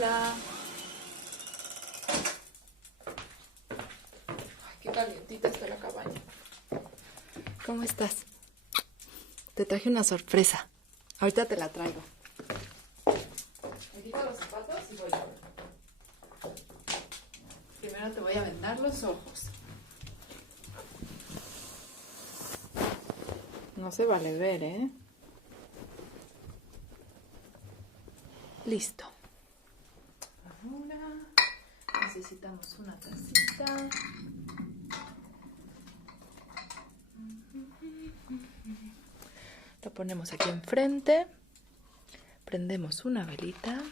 Hola. Ay, qué calientita está la cabaña. ¿Cómo estás? Te traje una sorpresa. Ahorita te la traigo. Me quito los zapatos y voy. Primero te voy a vendar los ojos. No se vale ver, ¿eh? Listo. Ahora necesitamos una tacita. La ponemos aquí enfrente. Prendemos una velita.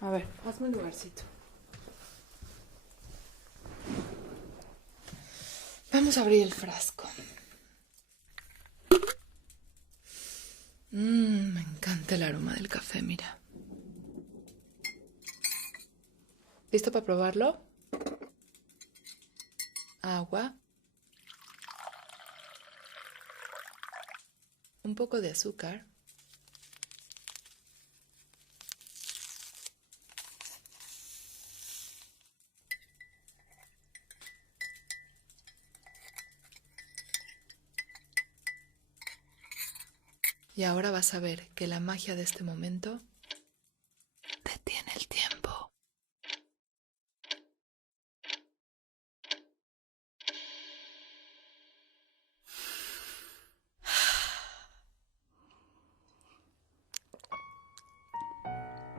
A ver, hazme un lugarcito. Vamos a abrir el frasco. Me encanta el aroma del café, mira. ¿Listo para probarlo? Agua. Un poco de azúcar. Y ahora vas a ver que la magia de este momento detiene el tiempo.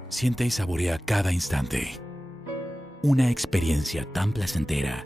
Siente y saborea cada instante. Una experiencia tan placentera